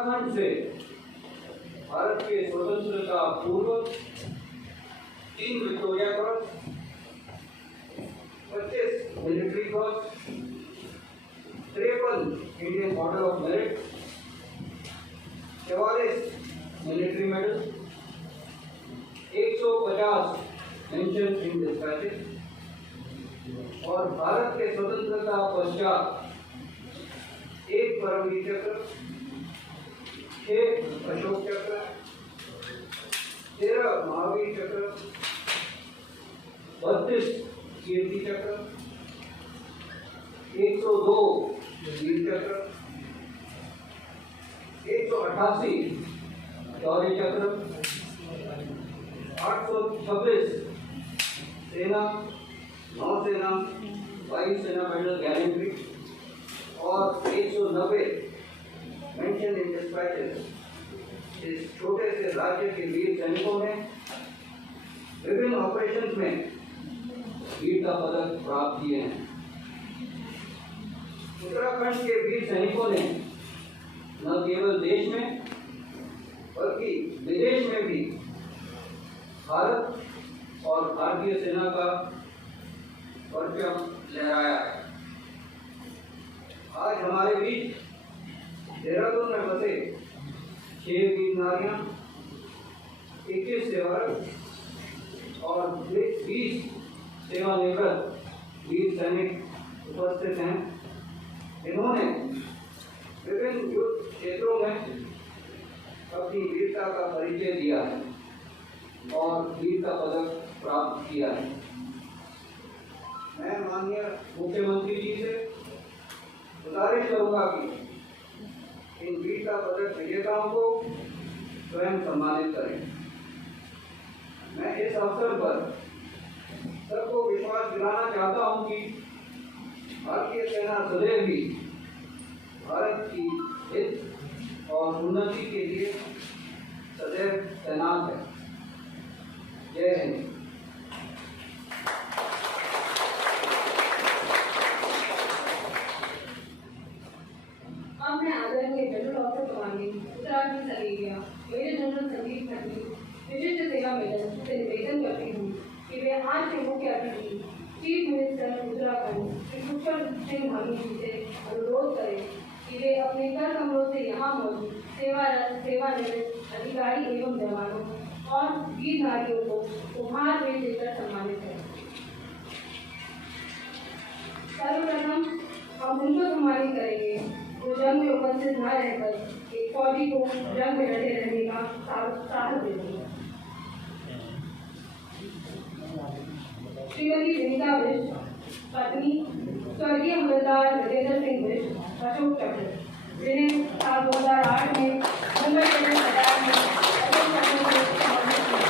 उत्तराखंड से भारत के स्वतंत्रता पूर्व 3 Victoria cross, 25 military cross, 53 Indian order of merit, 44 military medal, 150 mention in dispatches और भारत के स्वतंत्रता पश्चात 1 परमवीर चक्र, 6 अशोक चक्र, 13 महावीर चक्र, 32 कीर्ति चक्र, 102 वीर चक्र, 188 शौर्य चक्र, 826 सेना, नौसेना, वायुसेना मेडल गैलेंट्री और 190 मेंशन इन डिस्पैचेस। इस छोटे से राज्य के वीर सैनिकों ने विभिन्न ऑपरेशंस में वीरता पदक प्राप्त किए हैं। उत्तराखंड के वीर सैनिकों ने न केवल देश में बल्कि विदेश में भी भारत और भारतीय सेना का परचम लहराया है। आज हमारे बीच देहरादून में बसे 6 वीर नारियां, 21 सेवारत और 20 सेवानिवृत्त वीर सैनिक उपस्थित हैं। इन्होंने विभिन्न युद्ध क्षेत्रों में अपनी वीरता का परिचय दिया है और वीरता पदक प्राप्त किया है। मैं माननीय मुख्यमंत्री जी से गुजारिश करूंगा कि इन वीरता पदक विजेताओं को स्वयं सम्मानित करें। मैं इस अवसर पर सबको विश्वास दिलाना चाहता हूं कि भारतीय सेना सदैव ही भारत की हित और उन्नति के लिए सदैव तैनात है। जय हिंद। उत्तराखंड सलेरिया मेजर जनरल संदीप खत्री विशिष्ट सेवा मेडल से निवेदन करती हूँ कि वे आज के मुख्य अतिथि चीफ मिनिस्टर उत्तराखंड श्री पुष्कर सिंह धामी जी से अनुरोध करें कि वे अपने कर कमरों से यहाँ मौजूद सेवानिवृत्त अधिकारी एवं जवानों और वीर नारियों को उपहार भेंट देकर सम्मानित करें। सर्वप्रथम हम उनको सम्मानित करेंगे जो जंग में उपस्थित न रहकर एक फौजी को जंग में डटे रहने का साहस देते हैं। श्रीमती विनीता बिष्ट, पत्नी स्वर्गीय हवलदार राजेंद्र सिंह बिष्ट, अशोक चक्र, जिन्हें साल 2008 में मुंबई के सरकार में अशोक चक्र से सम्मानित किया।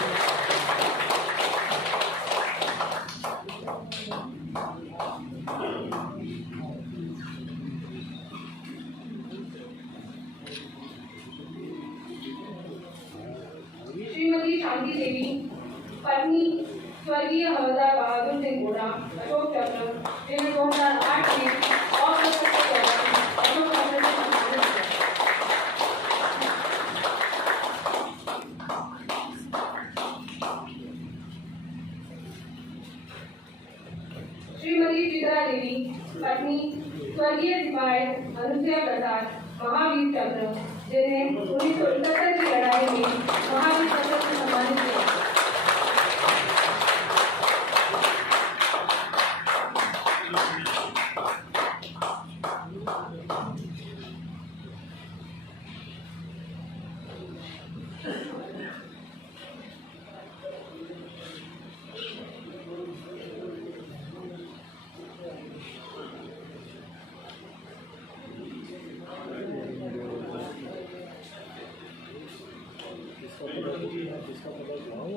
श्रीमती शांति देवी, पत्नी स्वर्गीय हवलदार बहादुर सिंह गोरा, अशोक चक्र, जिन्हें 2008 में अप्रत्यक्ष अशोक चक्र से सम्मानित किया। श्रीमती चित्रा देवी, पत्नी स्वर्गीय सिपाही अनुसुया प्रसाद, महावीर चक्र, जिन्हें 1971 की लड़ाई में महावीर चक्र से सम्मानित किया।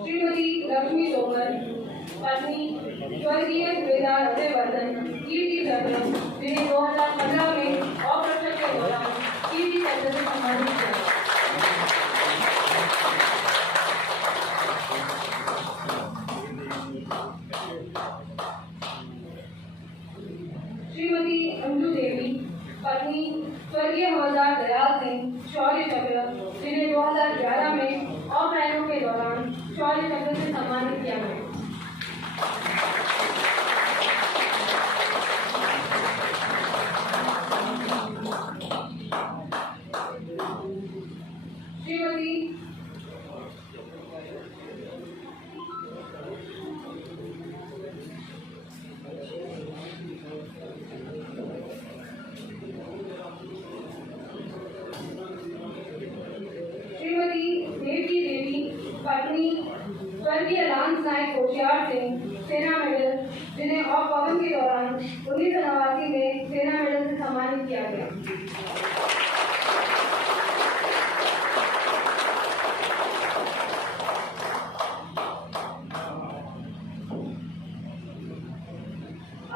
श्रीमती लक्ष्मी तोमर, पत्नी स्वर्गीय सुबेदार अजयवर्धन, कीर्ति चक्र, जिन्हें 2015 में अप्रत्यक्ष के दौरान कीर्ति चक्र से सम्मानित किया। श्रीमती अंजू देवी, पत्नी स्वर्गीय हवलदार दयाल सिंह शौर्य चक्र, जिन्हें 2011 में ऑपरेशनों के दौरान शौर्य चक्र से सम्मानित किया गया। श्रीमती देवी देवी पत्नी स्वर्गीय लांस नायक होशियार सिंह, सेना मेडल, जिन्हें ऑफ पवन के दौरान 1989 में सेना मेडल से सम्मानित किया गया।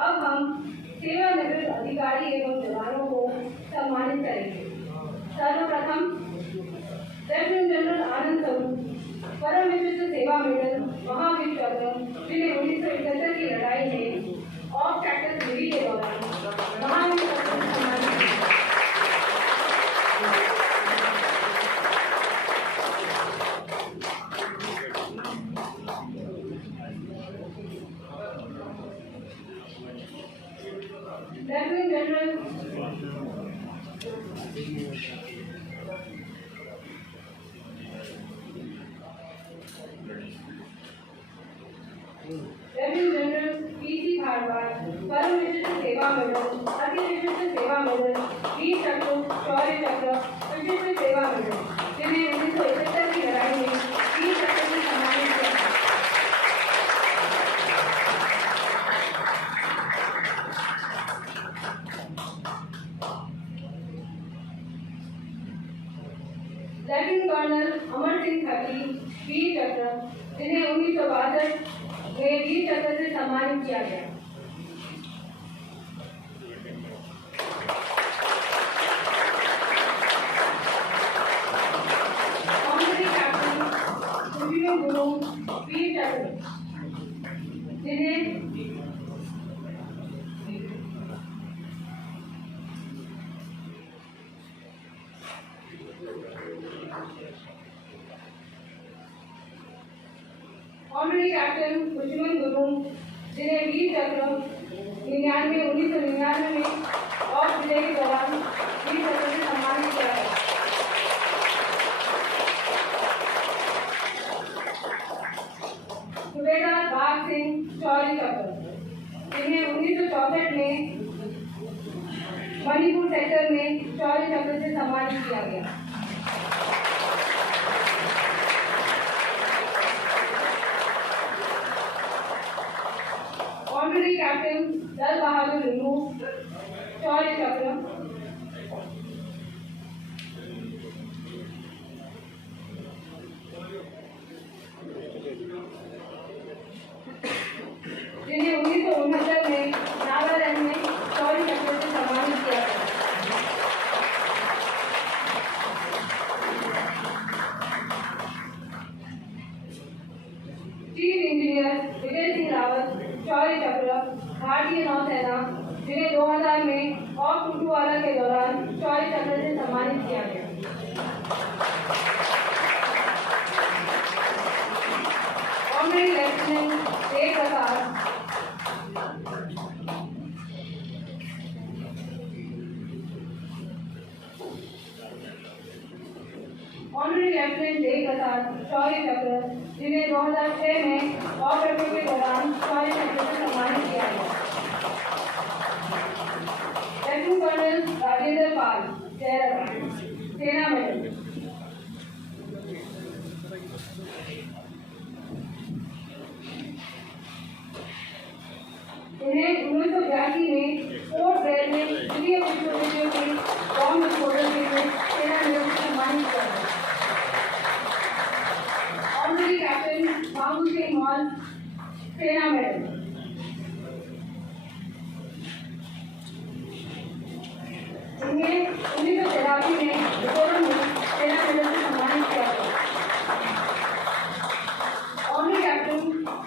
अब हम सेवानिवृत्त अधिकारी एवं जवानों को सम्मानित करेंगे। सर्वप्रथम लेफ्टिनेंट जनरल आनंद स्वरूप, परम विशिष्ट सेवा मेडल, महावीर चक्र, जिन्हें 1971 की लड़ाई में ऑफ कैक्टस गिरी के दौरान महावीर चक्र से सम्मानित किया। लेफ्टिनेंट जनरल पीसी भारद्वाज, परम विशिष्ट सेवा मेडल, अति विशिष्ट सेवा मेडल, वीर चक्र, शौर्य चक्र, विशिष्ट सेवा मेडल, जिन्हें 1971 की लड़ाई में वीर चक्र से सम्मानित किया। लेफ्टिनेंट कर्नल अमर सिंह खत्री, वीर चक्र, जिन्हें 1962 में वीर चक्र से सम्मानित किया गया। ऑनरेरी कैप्टन सुजीवन गुरु, वीर चक्र, जिन्हें ऑनरेरी कैप्टन सुजीवन गुरु, जिन्हें वीर चक्र 1999 में ऑफ विजय के दौरान वीर चक्र से सम्मानित किया गया। सूबेदार बाग सिंह, शौर्य चक्र, जिन्हें 1964 में मणिपुर सेक्टर में शौर्य चक्र से सम्मानित किया गया। ऑनरेरी कैप्टन दल बहादुर लिंबू, शौर्य चक्र, जिन्हें 1969 में नागालैंड में शौर्य चक्र से सम्मानित किया गया। चीफ इंजीनियर विजय सिंह रावत, शौर्य चक्र, भारतीय नौसेना, जिन्हें 2000 में ऑफ टूटूवाला के दौरान शौर्य चक्र से सम्मानित किया गया। Honorary lieutenant Dev Prasad, honorary lieutenant Dev Prasad, शौर्य चक्र, जिन्हें 2006 में ऑपरेशन के दौरान शौर्य चक्र से सम्मानित किया गया। लेफ्टिनेंट कर्नल राजेंद्र पाल, जयरथ, सेना मेडल, इन्हें 1982 में पोर्ट ब्लेयर में द्वितीय विश्व युद्ध के बॉम्ब विस्फोटन के लिए सेना मेडल से सम्मानित किया गया। Honorary captain Babu Singh mall, सेना मेडल, इन्हें 1983 में विस्फोटन में सेना मेडल से सम्मानित किया गया। ऑनरेरी कैप्टन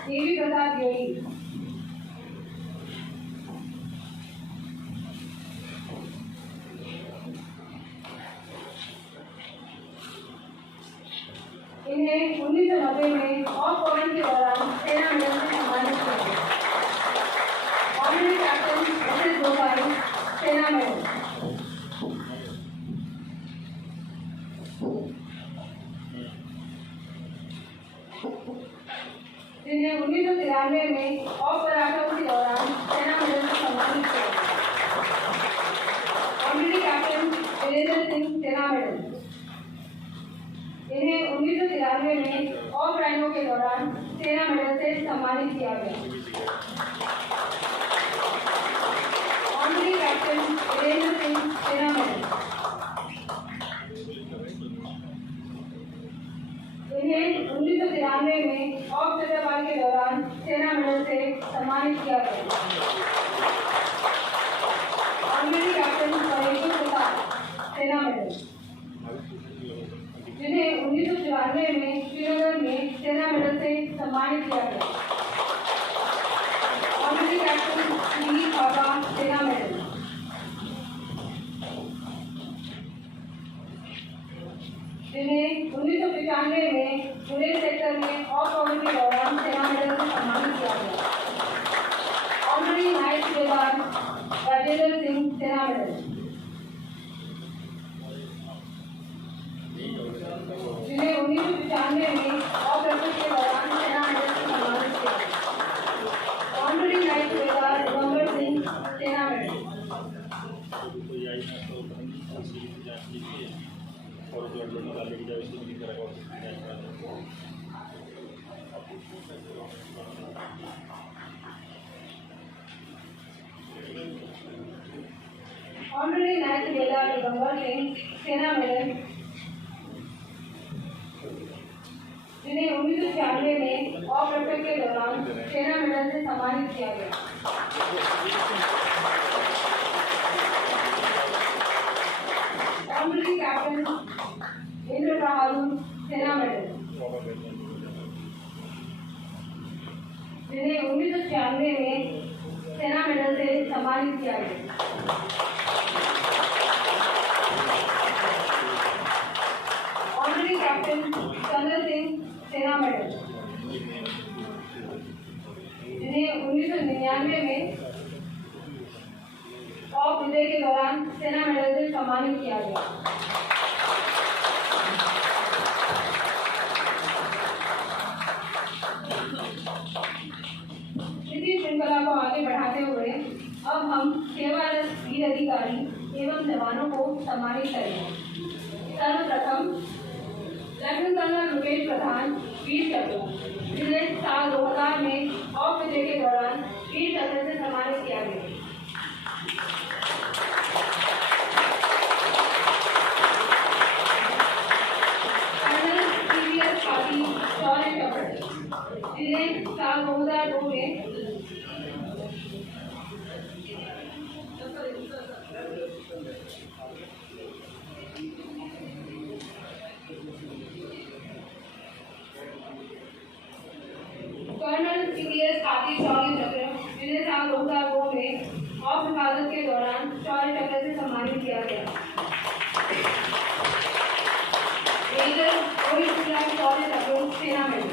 देवी प्रसाद द्विवेदी, इन्हें 1990 में ऑफ पॉइंट के दौरान सेना मेडल से सम्मानित किया गया। ऑनरेरी कैप्टन SS गोसाई सेना मेडल। जिन्हें 1993 में ऑफ पराक्रम के दौरान सेना मेडल से सम्मानित किया गया। ऑनरेरी कैप्टन वीरेंद्र सिंह सेना मेडल। इन्हें 1993 में ऑफ राइनो के दौरान सेना मेडल से सम्मानित किया गया। ऑनरेरी कैप्टन वीरेंद्र सिंह सेना मेडल। इन्हें 1993 में ऑफ छत्रपाल के दौरान सेना मेडल से सम्मानित किया गया। ऑनरेरी कैप्टन परमेश्वर प्रसाद सेना मेडल। जिन्हें 1994 में श्रीनगर में सेना मेडल से सम्मानित किया गया। ऑनरेरी कैप्टन दिलीप बाबा सेना मेडल। जिन्हें 1995 में बुलेट सेक्टर में ऑफ पॉइंट के दौरान सेना मेडल से सम्मानित किया गया। ऑनरेरी नाइट सुबेदार राजेंद्र सिंह सेना मेडल। जिन्हें 1995 में ऑफ रैफल के दौरान सेना मेडल से सम्मानित किया गया। ऑनरेरी नाइट सुबेदार दिगंबर सिंह सेना मेडल। ऑनरेरी नाइट सुबेदार दिगंबर सिंह सेना मेडल। जिन्हें 1996 में ऑफ रैफल के दौरान सेना मेडल से सम्मानित किया गया। ऑनरेरी कैप्टन इंद्र प्रहारू सेना मेडल। जिन्हें 1996 में सेना मेडल से सम्मानित किया गया। ऑनरेरी कैप्टन कर्नल सिंह सेना मेडल। जिन्हें 1999 में ऑफ विजय के दौरान सेना मेडल से सम्मानित किया गया। इसी श्रृंखला को आगे बढ़ाते हुए अब हम सेवारत वीर अधिकारी एवं जवानों को सम्मानित करेंगे। सर्वप्रथम लेफ्टिनेंट कर्नल रुपेश प्रधान वीर चक्र, जिन्हें साल 2000 में ऑफ विजय के दौरान वीर चक्र से सम्मानित किया गया। कर्नल CVS पाटिल शौर्य चक्र, जिन्हें साल 2002 में कर्नल CVS पाटिल शौर्य चक्र, जिन्हें साल 2002 में ऑफ हिफाजत के दौरान शौर्य चक्र से सम्मानित किया गया। मेजर रोहित शुक्ला शौर्य चक्र सेना मेडल।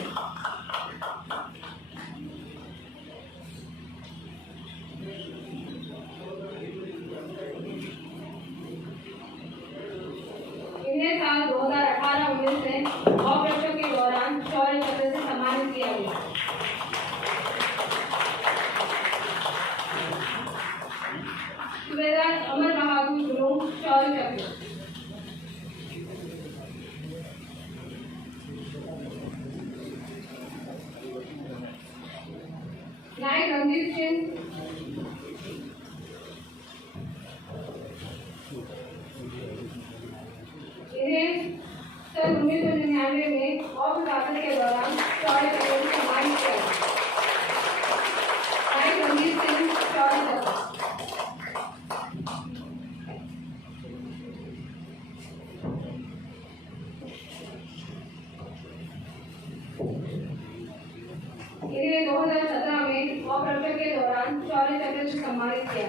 इन्हें साल 2018-19 में ऑपरेशन के दौरान शौर्य चक्र से सम्मानित किया गया। सुबेदार अमर बहादुर गुरुंग शौर्य चक्र। नायक रणजीत सिंह इन्हें सन 1999 में ऑफ हिफाजत के दौरान शौर्य चक्र से सम्मानित किया गया। नायक रणजीत सिंह शौर्य चक्र। इन्हें 2017 में ऑपरेशन के दौरान शौर्य चक्र से सम्मानित किया।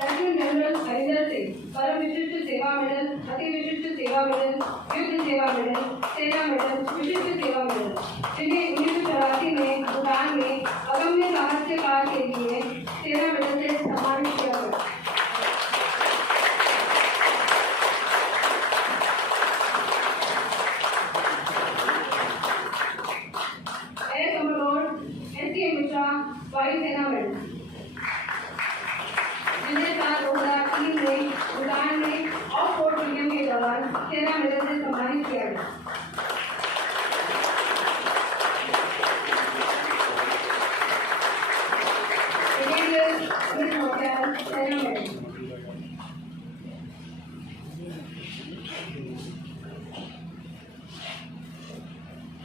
लेफ्टिनेंट जनरल हरिंदर सेना मेडल से सम्मानित किया गया। ब्रिगेडियर अमित नौटियाल, सेना मेडल।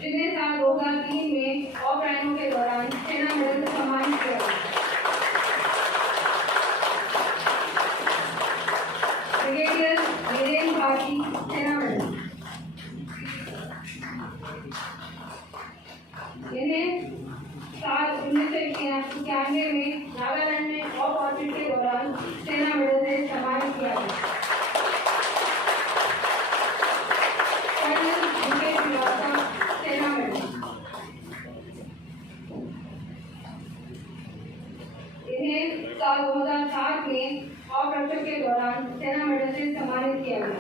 जिन्हें साल 2003 में ऑपरेशनों के दौरान सेना मेडल से सम्मानित किया गया। ब्रिगेडियर वीरेंद्र भारती, सेना मेडल। इन्हें साल 1991 में नागालैंड में ऑफ ऑर्बिट के दौरान सेना मेडल से सम्मानित किया गया। कर्नल मुकेश श्रीवास्तव, सेना मेडल। इन्हें साल 2007 में ऑपरेशन के दौरान सेना मेडल से सम्मानित किया गया।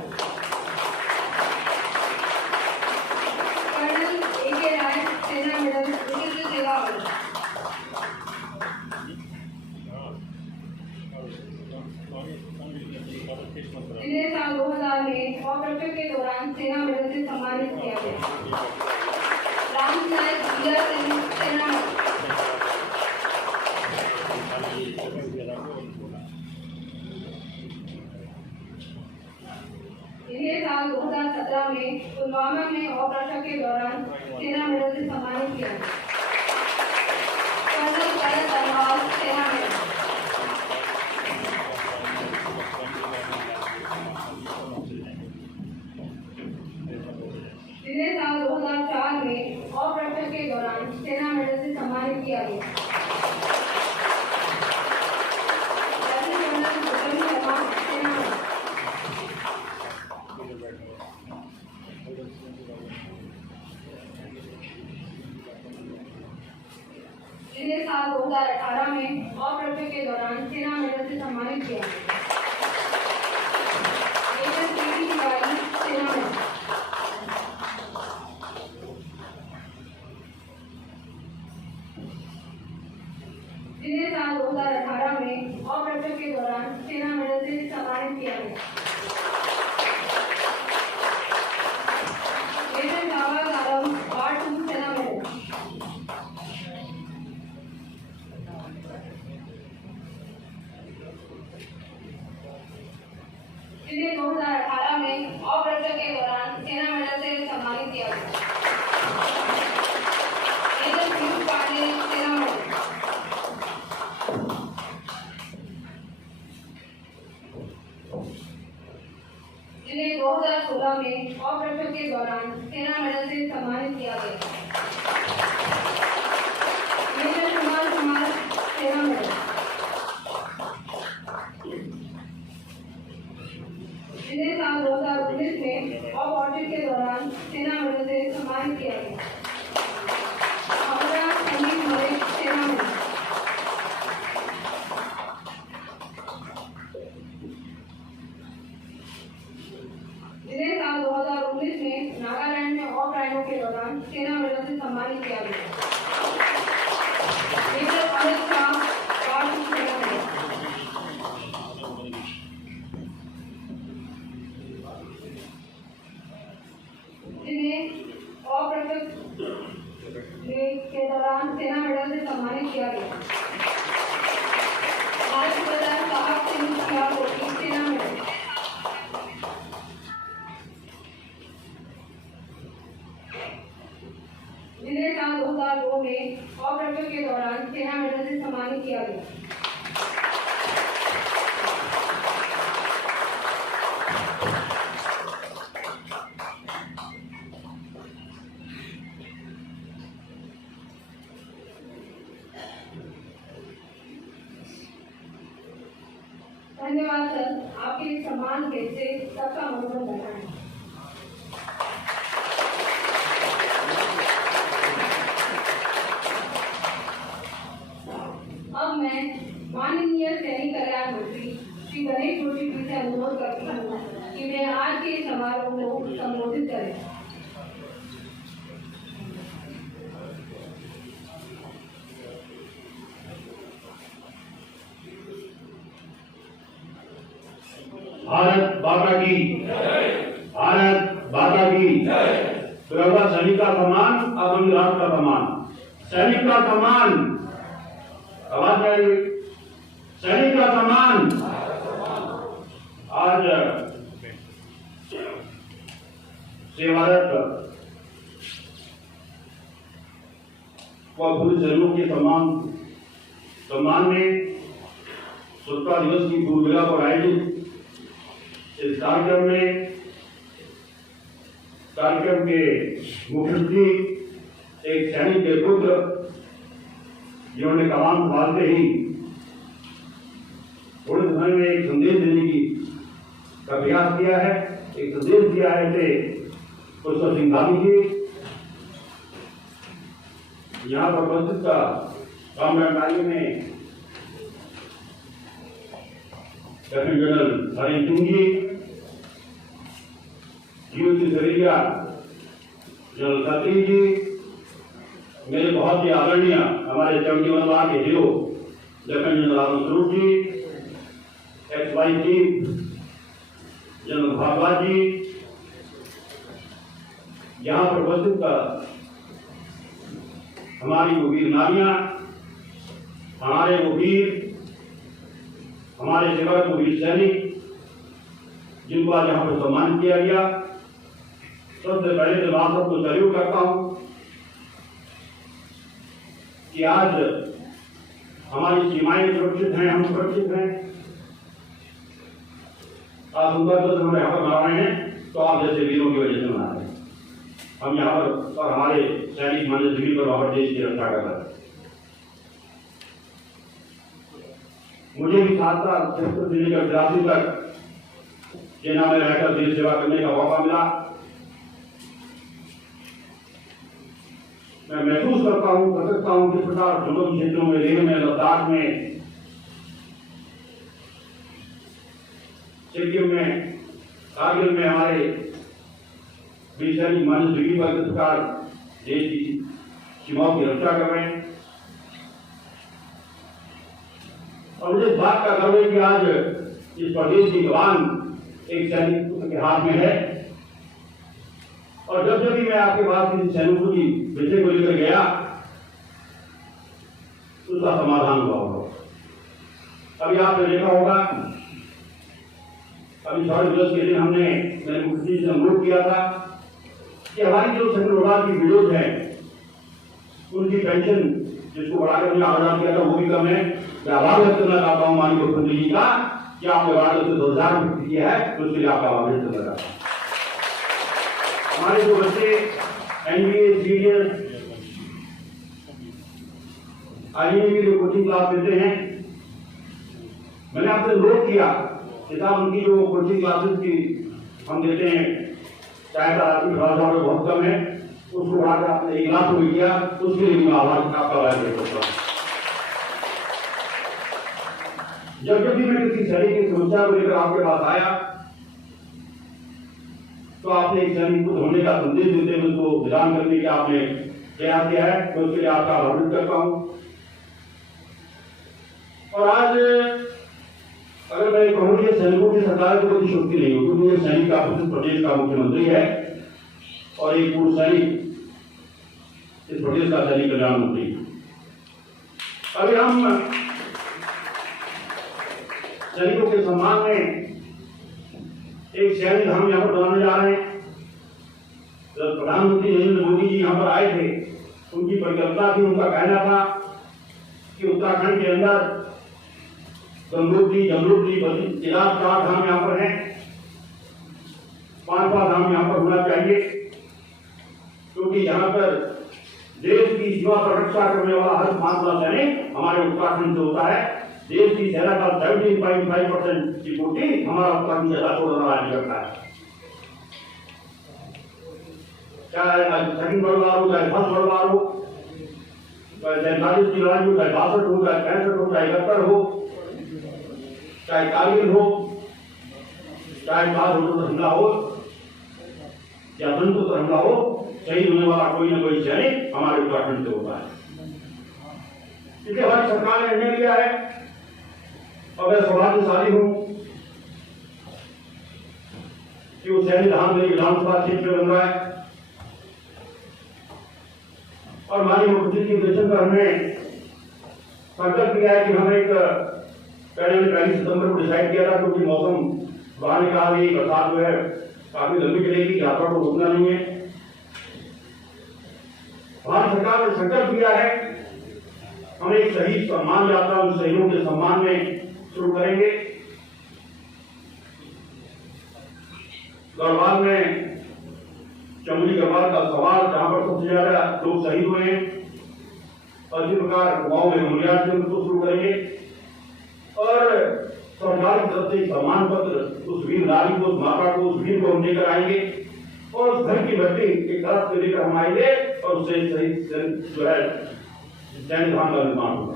Colonel A.K. राय, सेना मेडल, विशिष्ट सेवा मेडल। इन्हें साल 2000 में ऑपरेशन के दौरान सेना मेडल से सम्मानित किया गया। राम नायक वीर सिंह, सेना मेडल। इन्हें साल 2017 में पुलवामा में ऑपरेशन के दौरान सेना मेडल से सम्मानित किया गया। कर्नल भरत अग्रवाल, सेना मेडल। जिन्हें साल 2004 में ऑपरेशन के दौरान सेना मेडल से सम्मानित किया गया। लेफ्टिनेंट जनरल विक्रम शर्मा, सेना मेडल। जिन्हें साल 2018 में ऑपरेशन के दौरान सेना मेडल से सम्मानित किया गया। Major PT. तिवारी, सेना मेडल। जिन्हें साल 2018 में ऑपरेशन के दौरान सेना मेडल से सम्मानित किया गया। मेजर जावेद आलम, पार्ट 2, सेना मेडल। जिन्हें 2018 में ऑपरेशन के दौरान सेना मेडल से सम्मानित किया गया। मेजर पीयूष पांडे, सेना मेडल। जिन्हें 2016 में ऑपरेशन के दौरान सेना मेडल से सम्मानित किया गया। मेजर कुमार, सेना मेडल। जिन्हें साल 2019 में ऑफ ऑर्बिट के दौरान सेना मेडल से सम्मानित किया गया। अमरा संदीप मलिक, सेना मेडल। जिन्हें साल 2019 में नागालैंड में ऑफ राइनो के दौरान सेना मेडल से सम्मानित किया गया। मेजर अमित शाह, पार्ट 2, सेना मेडल। जिन्हें ऑपरेशन के दौरान सेना मेडल से सम्मानित किया गया। राजप्रधान साहब सिंह सियाकोटी, सेना मेडल। जिन्हें साल 2002 में ऑपरेशन के दौरान सेना मेडल से सम्मानित किया गया। धन्यवाद सर, आपके इस सम्मान भेंट से सबका मनोबल बढ़ा है। अब मैं माननीय सैनिक कल्याण मंत्री श्री गणेश जोशी जी से अनुरोध करती हूँ कि वे आज के समारोह को संबोधित करें। भारत माता की, भारत माता की सुरक्षा। सैनिक का सम्मान, आगामी राष्ट्र का सम्मान। सैनिक का सम्मान, आवाज आ रही है? सैनिक का सम्मान। आज सेवारत व पूरे सैनिकों के सम्मान में स्वतंत्रता दिवस की पूर्व पर आयोजित इस कार्यक्रम के मुख्य अतिथि एक सैनिक के पुत्र जिन्होंने कमान संभालते ही थोड़े समय में एक संदेश देने का प्रयास किया है, एक संदेश दिया है कि पुष्कर सिंह धामी जी यहाँ पर उपस्थित का कामगार में lieutenant general Harish Singh ji, UC सरेरिया general Khatri जी, मेरे बहुत ही आदरणीय हमारे 71 बार के hero lieutenant general Anand Swaroop जी, एक्स-वाई चीफ जनरल भागवत जी, यहाँ पर उपस्थित हमारी वो वीर नारियां, हमारे वो वीर, हमारे सेवक वो वीर सैनिक जिनको आज यहाँ पर सम्मानित किया गया। सबसे पहले तो आप सबको सैल्यूट करता हूँ कि आज हमारी सीमाएं सुरक्षित हैं, हम सुरक्षित हैं। आज उनका तो हम यहाँ पर मना रहे हैं तो आप जैसे वीरों की वजह से मना रहे हैं। हम यहाँ पर और हमारे सैनिक मान्य जमीन पर वहां देश की रक्षा कर रहे हैं। मुझे भी 7 साल 76 से लेकर 83 तक सेना में रहकर देश सेवा करने का मौका मिला। मैं महसूस करता हूँ, कर सकता हूँ किस प्रकार दुर्गम क्षेत्रों में, लेह में, लद्दाख में, सिक्किम में, कारगिल में हमारे वीर सैनिक मान्य जमीन पर किस प्रकार देश की सीमाओं की रक्षा कर रहे हैं। और मुझे इस बात का गर्व है कि आज इस प्रदेश की जवान एक सैनिक के हाथ में है। और जब भी मैं आपके पास किसी सैनिकों की विषय को लेकर गया उसका समाधान हुआ होगा। अभी आपने देखा होगा, अभी 4 दिवस के दिन मैंने मुख्यमंत्री से अनुरोध किया था कि हमारी जो सेंट्रल विभाग की विरोध है उनकी पेंशन जिसको बढ़ाकर हमने आवेदन किया था वो भी कम है। मैं आभार व्यक्त करना चाहता हूँ माननीय मुख्यमंत्री जी का कि आपने वार्ड से 2000 किया है, तो उसके लिए आपका आभार व्यक्त करना चाहता हूँ। हमारे जो बच्चे एनडीए, सीडीएस, आईएमए की जो कोचिंग क्लास देते हैं, मैंने आपसे अनुरोध किया कि साहब उनकी जो कोचिंग क्लासेस की हम देते हैं चाहे राशि भाषा में बहुत कम है, उसको बढ़ाकर आपने 1 लाख रुपये किया, उसके लिए मैं आभार आपका व्यक्त करता हूँ। जब भी मैं किसी सैनिक की समस्या को लेकर आपके पास आया तो आपने एक सैनिक को धोने का संदेश देते हुए उसको विधान करने का आपने प्रयास किया है, तो उसके लिए आपका आभार व्यक्त करता हूँ। और आज अगर मैं कहूँ कि सैनिकों की सरकार को कोई शक्ति नहीं हो, क्योंकि ये सैनिक का प्रदेश का मुख्यमंत्री है और एक पूर्व सैनिक इस प्रदेश का सैनिक कल्याण मंत्री। अभी हम सैनिकों के सम्मान में एक सैनिक हम यहाँ पर बनाने जा रहे हैं। जब प्रधानमंत्री नरेंद्र मोदी जी यहाँ पर आए थे, उनकी परिकल्पना थी, उनका कहना था कि उत्तराखंड के अंदर गंगोत्री, जमरूत्री, 4 धाम यहाँ पर हैं, 5वां धाम यहाँ पर होना चाहिए, क्योंकि यहाँ पर देश की सीमा पर रक्षा करने वाला हर 5वां सैनिक हमारे उत्तराखंड से होता है। देश की सेना का 17.5% की पूर्ति हमारा उत्तराखंड से राज्य करता है। चाहे सेकंड वर्ल्ड वार हो, चाहे फर्स्ट वर्ल्ड वार हो, चाहे 47 की लड़ाई हो, चाहे 62 हो, चाहे 65 हो, चाहे 71 हो, चाहे कारगिल हो, चाहे बाल हमला हो या संयुक्त हमला हो, शहीद होने वाला कोई ना कोई सैनिक हमारे उत्तराखंड से होता है। इसलिए हमारी सरकार ने निर्णय लिया है और मैं सौभाग्यशाली हूं कि कि वो सैनी धाम में विधानसभा क्षेत्र बन रहा है और माननीय मुख्यमंत्री के निर्देशन पर हमने संकल्प किया है कि हम एक पहले 22 सितंबर को डिसाइड किया था क्योंकि मौसम वहां ने कहा कि बरसात जो है काफी लंबी चलेगी, यात्रा को रोकना नहीं है। भारत सरकार ने संकल्प किया है हम एक शहीद सम्मान यात्रा उन शहीदों के सम्मान में शुरू करेंगे। गढ़वाल में चमोली गढ़वाल का सवाल जहां पर सबसे ज्यादा लोग शहीद हुए हैं और इसी प्रकार गांव में मूल्यांकन से उनको शुरू करेंगे और सरकार की तरफ से सम्मान पत्र उस वीर नारी को, उस माता को, उस वीर को हम लेकर आएंगे और उस घर की मट्टी एक तरफ से लेकर हम आएंगे और उससे शहीद जो है सैनिक धाम का निर्माण होगा।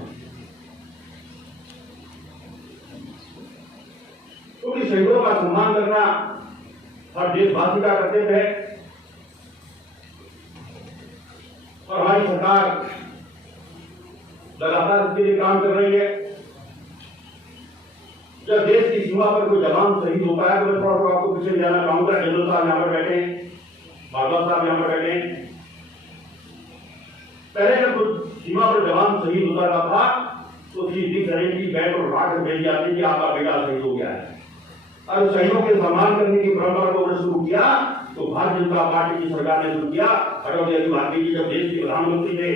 क्योंकि शहीदों का सम्मान करना हर देशवासी का कर्तव्य है और हमारी सरकार लगातार इसके लिए काम कर रही है। जब देश की सीमा पर कोई जवान शहीद होता है तो मैं थोड़ा सा आपको पीछे जाना चाहूंगा। जनरल साहब यहाँ पर बैठे हैं, भागवत साहब यहाँ पर बैठे हैं। पहले जब कुछ सीमा पर जवान शहीद होता था तो उसकी की बैठ और उठाकर भेज जाती कि आपका बेटा शहीद हो गया है और शहीदों के सम्मान करने की परंपरा को शुरू किया तो भारतीय जनता पार्टी की सरकार ने शुरू किया। अटल बिहारी वाजपेयी जी जब देश के प्रधानमंत्री थे,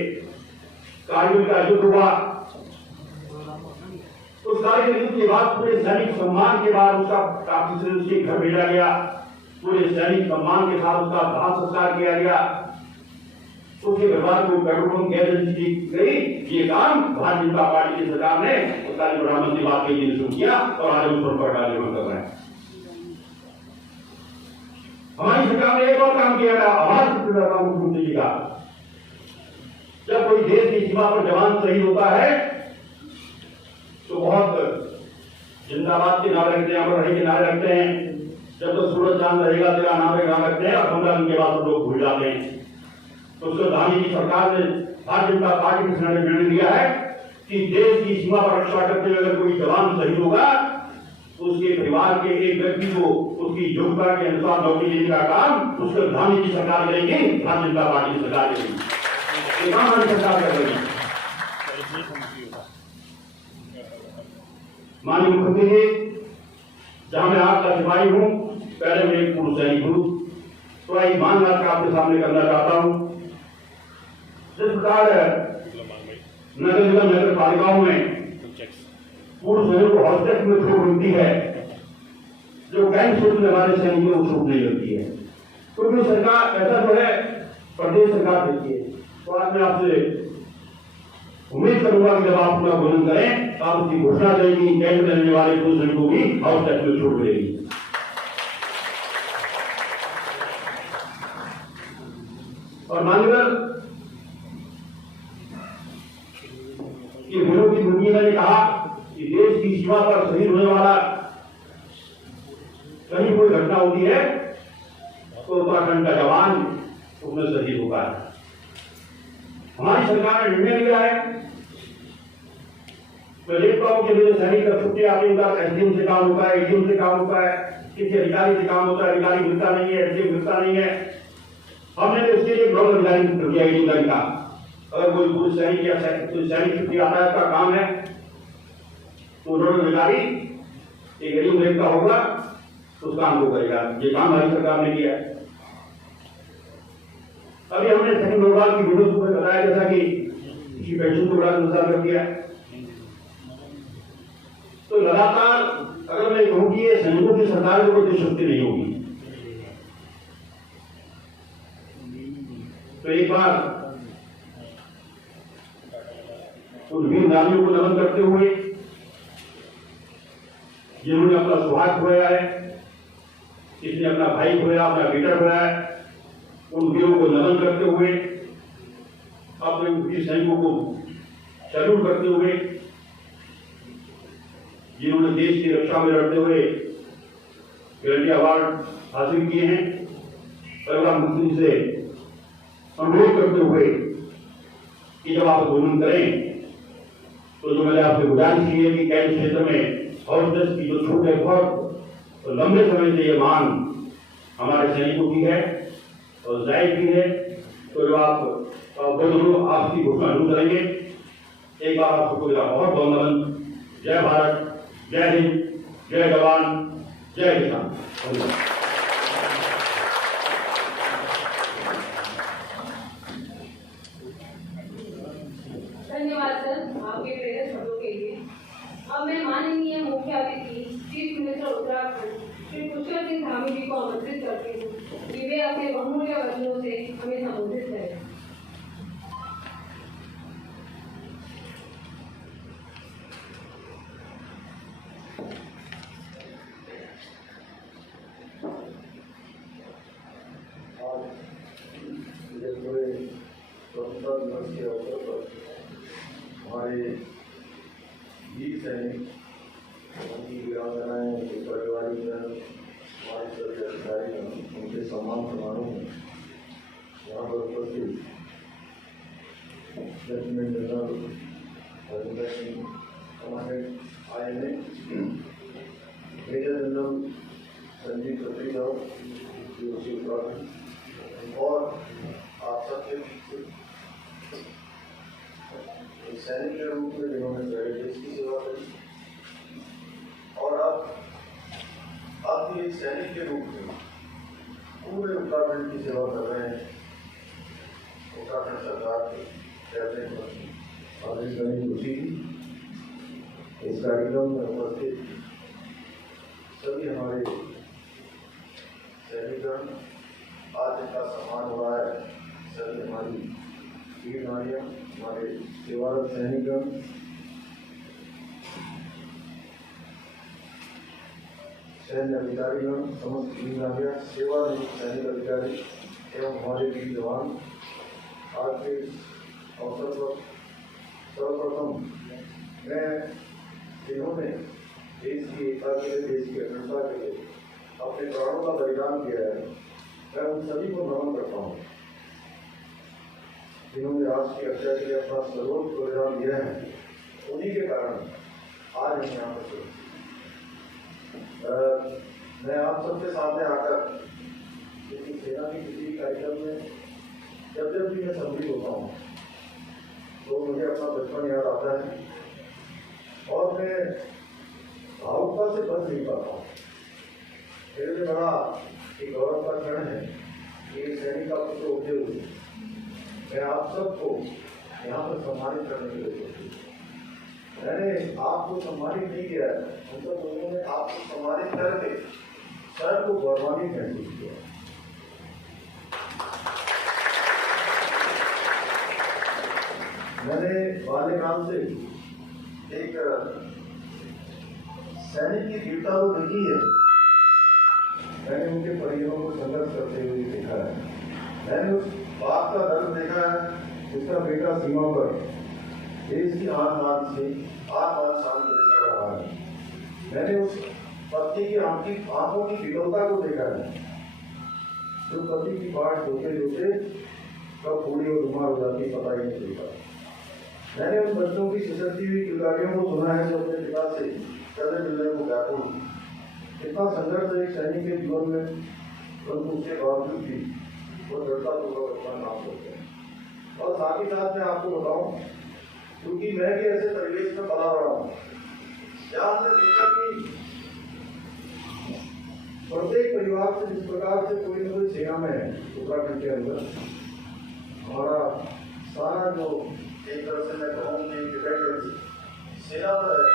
कारगिल का युद्ध हुआ, उस कारगिल युद्ध के बाद पूरे सैनिक सम्मान के बाद उसका उसके घर भेजा गया, पूरे सैनिक सम्मान के साथ उसका दाह संस्कार किया गया, उसके परिवार को पेट्रोल पंप गैस एजेंसी दी गई। ये काम भारतीय जनता पार्टी की सरकार ने उत्तराखंड प्रधानमंत्री वाजपेयी जी ने शुरू किया और आज उस पर का निर्माण कर रहे हैं। हमारी सरकार ने एक और काम किया था, आवाज मुख्यमंत्री जी का, जब कोई देश की सीमा पर जवान शहीद होता है तो बहुत जिंदाबाद के नारे रखते हैं, अमर रहे के नारे रखते हैं, जब तक सूरज चांद रहेगा तेरा नारे रखते हैं और 15 दिन के बाद लोग भूल जाते हैं। तो उसको गांधी की सरकार ने भारतीय जनता पार्टी के ने निर्णय लिया है कि देश की सीमा पर रक्षा करते हुए अगर कोई जवान शहीद होगा तो उसके परिवार के एक व्यक्ति को उसकी योग्यता के अनुसार नौकरी देने का काम उसको गांधी की सरकार करेगी, भारतीय जनता पार्टी की सरकार करेगी। ये काम हमारी सरकार कर रही है। माननीय मुख्यमंत्री जी, जहां मैं आपका सिपाही हूं, पहले मैं एक पूर्व सैनिक हूं, थोड़ा ईमान बात का आपके सामने करना चाहता हूं। जिस प्रकार नगर निगम नगर पालिकाओं में पूर्व सैनिक को हॉस्टल में छूट मिलती है, जो बैंक छूट में हमारे सैनिकों को छूट नहीं मिलती है, क्योंकि सरकार ऐसा जो है प्रदेश सरकार देती है। तो आज मैं आपसे उम्मीद करूंगा कि जब आप अपना भोजन करें तो आप उसकी घोषणा करेंगी कैंप में रहने वाले पूर्व सैनिकों को भी हाउस टैक्स में छूट मिलेगी। और माननीय कि गुरु की भूमि ने कहा कि देश की सीमा पर शहीद होने वाला कहीं कोई घटना होती है तो उत्तराखंड का जवान उसमें शहीद होगा। हमारी सरकार ने निर्णय लिया है, मैं देखता हूं कि मेरे सैनिक का छुट्टी आती है, उनका एसडीएम से काम होता है, एडीएम से काम होता है, किसी अधिकारी से काम होता है, अधिकारी मिलता नहीं है, एसडीएम मिलता नहीं है। हमने तो उसके लिए नोडल अधिकारी कर दिया एडीएम का। अगर कोई पुलिस सैनिक या सैनिक छुट्टी आता है, उसका काम है तो नोडल अधिकारी एक एडीएम का होगा तो उस काम को करेगा। ये काम हमारी सरकार ने किया है। अभी हमने सैनिक लोकपाल की वीडियो को बताया जैसा कि किसी पेंशन को बड़ा नुकसान कर दिया। तो लगातार अगर मैं कहूं कि ये सैनिकों की सरकार को कोई शक्ति नहीं होगी, तो एक बार उन वीर नारियों को नमन करते हुए जिन्होंने अपना सुहाग खोया है, किसने अपना भाई खोया, अपना बेटा खोया है, उन वीरों को नमन करते हुए अपने वीर सैनिकों को सैल्यूट करते हुए जिन्होंने देश की रक्षा में लड़ते हुए गैलेंट्री अवार्ड हासिल किए हैं, प्रधानमंत्री से अनुरोध करते हुए कि जब आप भोजन करें तो जो मैंने आपसे गुजारिश की है कि कैंप क्षेत्र में हाउस टैक्स की जो छूट है बहुत लंबे समय से ये मांग हमारे सैनिकों की है और जायज भी है। तो जो आप दोनों आपकी घोषणा जरूर करेंगे। एक बार आपको बहुत बहुत नमन। जय भारत, जय हिंद, जय जवान, जय किसान। धन्यवाद सर आपके प्रेरक शब्दों के लिए। अब मैं माननीय मुख्य अतिथि चीफ मिनिस्टर उत्तराखंड श्री पुष्कर सिंह धामी जी को आमंत्रित करती हूँ कि वे अपने बहुमूल्य वचनों से हमें संबोधित करें। स्वतंत्रता दिवस के अवसर पर हमारे वीर सैनिक, उनकी वीरांगनाएं, उनके परिवारजन, हमारे सभी अधिकारी, उनके सम्मान समारोह में यहाँ पर उपस्थित lieutenant general Rajendra Singh commandant INA, major general Sanjeev Khatri साहब उत्तराखंड और आप सबके एक सैनिक के रूप में जिन्होंने सारे देश की सेवा करी और अब भी एक सैनिक के रूप में पूरे उत्तराखंड की सेवा कर रहे हैं। उत्तराखंड सरकार के कैबिनेट मंत्री आदरणीय गणेश जोशी जी, इस कार्यक्रम में उपस्थित सभी हमारे सैनिकगण, आज इनका सम्मान हो रहा है। सभी हमारी वीर नारियां, हमारे सेवारत सैनिकगण, सैन्य अधिकारीगण, समस्त वीर नारियां, सेवानिवृत्त सैनिक अधिकारी एवं हमारे वीर जवान, आज के अवसर पर सर्वप्रथम मैं जिन्होंने देश की एकता के लिए, देश की अखंडता के लिए अपने प्राणों का बलिदान किया है, मैं उन सभी को नमन करता हूँ जिन्होंने राष्ट्र की रक्षा के लिए अपना सर्वोच्च बलिदान दिया है। उन्हीं के कारण आज हम यहाँ पर मैं आप सबके सामने आकर किसी सेना की किसी कार्यक्रम में जब भी मैं सम्मिलित होता हूँ तो मुझे अपना बचपन याद आता है और मैं भावुकता से बच नहीं पाता हूँ। मेरे लिए बड़ा एक गौरव का क्षण है कि सैनिक का पुत्र होते हुए मैं आप सबको यहाँ पर सम्मानित करने के लिए सोचूं। मैंने आपको सम्मानित नहीं किया है, हम सब लोगों ने आपको सम्मानित करके सर को गौरवान्वित महसूस किया। मैंने बाल्यकाल से एक सैनिक की वीरता को देखी है। मैंने उनके परिजनों को संघर्ष करते हुए देखा है। मैंने उस बाप का दर्द देखा है जिसका बेटा सीमा पर देश की आन-बान शान से लेकर रहा है। मैंने उस पति की आंखों की विकलता को देखा है जो पति की बाट धोते धोते कब पूरी और बीमार हो जाती पता ही नहीं चलता। मैंने उन बच्चों की सिसकती हुई किलकारियों को सुना है जो अपने पिता से चलने मिलने को व्याकुल। इतना संघर्ष एक सैनिक के जीवन में, परंतु उसके बावजूद भी वो दृढ़ता पूर्वक अपना काम करते हैं। और साथ ही साथ मैं आपको बताऊं, क्योंकि मैं भी ऐसे परिवेश में पला रहा हूँ जहाँ से देखा कि प्रत्येक परिवार से जिस प्रकार से कोई न कोई सेना में है उत्तराखंड के अंदर, हमारा सारा जो एक तरह से मैं कहूँ डिपेंडेंस सेना पर है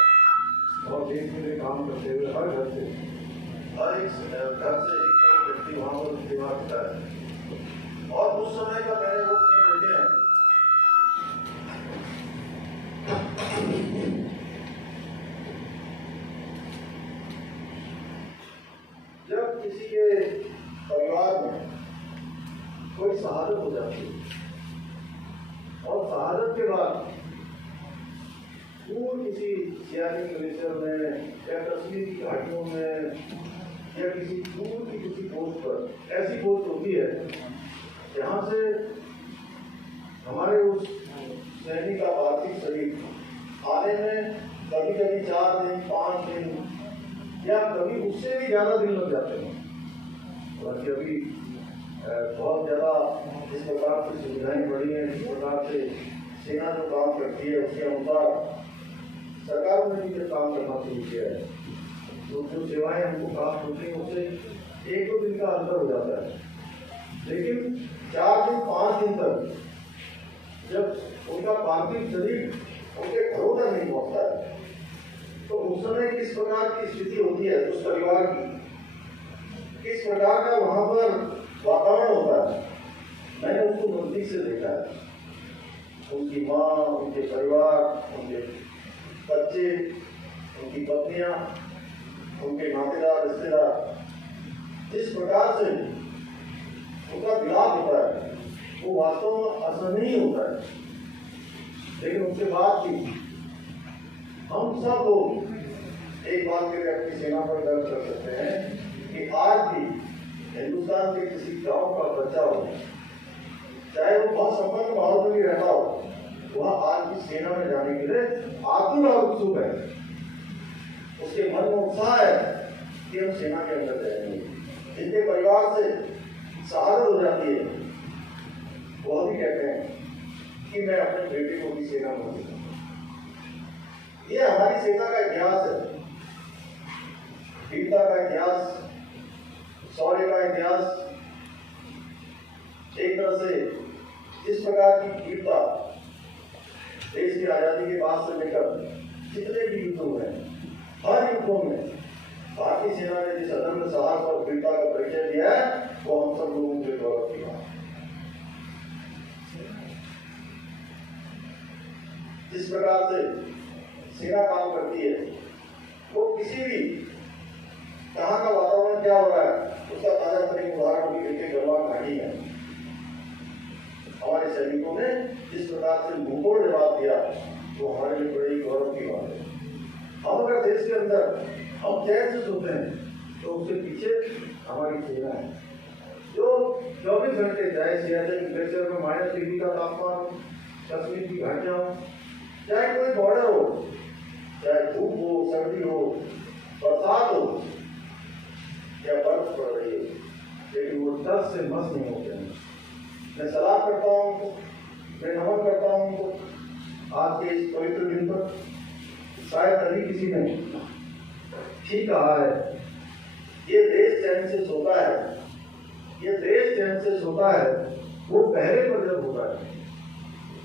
और देश के लिए काम करते हुए हर घर से एक व्यक्ति वहाँ पर सेवा करता है। और उस समय का मैंने वो समय देखे हैं जब किसी के परिवार में कोई शहादत हो जाती है और शहादत के बाद दूर किसी सियाचिन ग्लेशियर में या कश्मीर की घाटियों में या किसी दूर की किसी पोस्ट पर ऐसी पोस्ट होती है जहाँ से हमारे उस सैनिक का पार्थिव शरीर आने में कभी कभी 4 दिन 5 दिन या कभी उससे भी ज़्यादा दिन लग जाते हैं। बाकी अभी बहुत ज़्यादा जिस प्रकार से सुविधाएं बढ़ी हैं, जिस प्रकार से सेना जो काम करती है उसके अनुसार सरकार ने भी काम करना शुरू किया है। तो जो सेवाएं हमको प्राप्त होती हैं उससे 1-2 दिन का अंतर हो जाता है, लेकिन 4 दिन 5 दिन तक जब उनका पार्थिव शरीर उनके घरों तक नहीं पहुंचता है तो उस समय किस प्रकार की स्थिति होती है उस परिवार की, किस प्रकार का वहां पर वातावरण होता है, मैंने उसको नजदीक से देखा है। उनकी माँ, उनके परिवार, उनके बच्चे, उनकी पत्नियां, उनके नातेदार रिश्तेदार, जिस प्रकार से उनका विलाप होता है वो वास्तव में असहनीय होता है। लेकिन उसके बाद भी हम सब लोग एक बात के लिए अपनी सेना पर गर्व कर सकते हैं कि आज भी हिंदुस्तान के किसी गांव का बच्चा हो, चाहे वो बहुत संपन्न माहौल में भी रहता हो, वह आज भी सेना में जाने के लिए आतुर और उत्सुक है। उसके मन में उत्साह है कि हम सेना के अंदर जाएंगे। जिनके परिवार से शहादत हो जाती है वह भी कहते हैं कि मैं अपने बेटे को भी सेना में दूंगा। ये हमारी सेना का इतिहास है, वीरता का इतिहास, शौर्य का इतिहास। एक तरह से इस प्रकार की वीरता देश की आजादी के बाद से लेकर जितने भी युद्ध हुए हैं, हर युद्धों में भारतीय सेना ने जिस अदम्य साहस और वीरता का परिचय दिया है वो हम सब लोगों के गौरव की बात है। जिस प्रकार से सेना काम करती है वो किसी भी कहाँ का वातावरण क्या हो रहा है उसका ताजा तरीन उदाहरण अभी देखे गलवान घाटी है। हमारे सैनिकों ने जिस प्रकार से मुंहतोड़ जवाब दिया वो हमारे लिए बड़ी गौरव की बात है। हम अगर देश के अंदर हम चैन से सोते हैं तो उसके पीछे हमारी सेना है जो 24 घंटे, चाहे सियाचिन ग्लेशियर में -डिग्री का तापमान हो, कश्मीर की घाटियां हो, चाहे कोई बॉर्डर हो, चाहे धूप हो, सर्दी हो, बरसात हो या बर्फ पड़ रही हो, लेकिन वो डर से मस नहीं होते हैं। मैं सलाह करता हूँ उनको, मैं नमन करता हूँ उनको आज के इस पवित्र दिन पर। शायद अभी किसी ने ठीक कहा है, ये देश चैन से सोता है, ये देश चैन से सोता है वो पहरे पर जब होता है,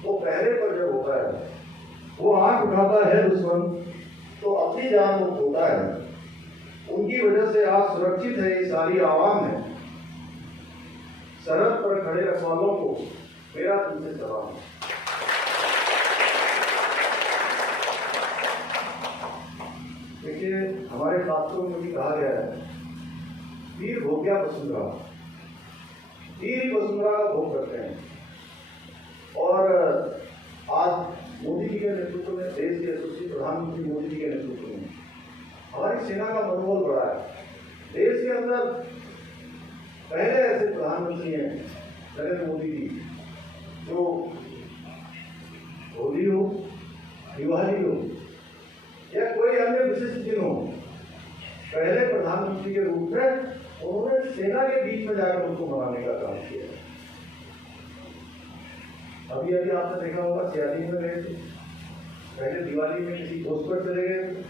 वो पहरे पर जब होता है, वो आंख उठाता है दुश्मन तो अपनी जान वो खोता है। उनकी वजह से आज सुरक्षित है ये सारी आवाम है। सरहद पर खड़े रखवालों को मेरा तुमसे सलाम है। देखिए हमारे शास्त्रों में भी कहा गया है वीर हो गया वसुंधरा, वीर ही वसुंधरा का भोग करते हैं। और आज मोदी जी के नेतृत्व में, देश के यशस्वी प्रधानमंत्री मोदी जी के नेतृत्व में हमारी सेना का मनोबल बढ़ा है। देश के अंदर पहले ऐसे प्रधानमंत्री हैं नरेंद्र मोदी जी जो होली हो, दिवाली हो या कोई अन्य विशिष्ट दिन हो, पहले प्रधानमंत्री के रूप में उन्होंने सेना के बीच में जाकर उनको मनाने का काम किया। अभी आपने देखा होगा सियाचिन में गए थे, पहले दिवाली में किसी पोस्ट पर चले गए थे।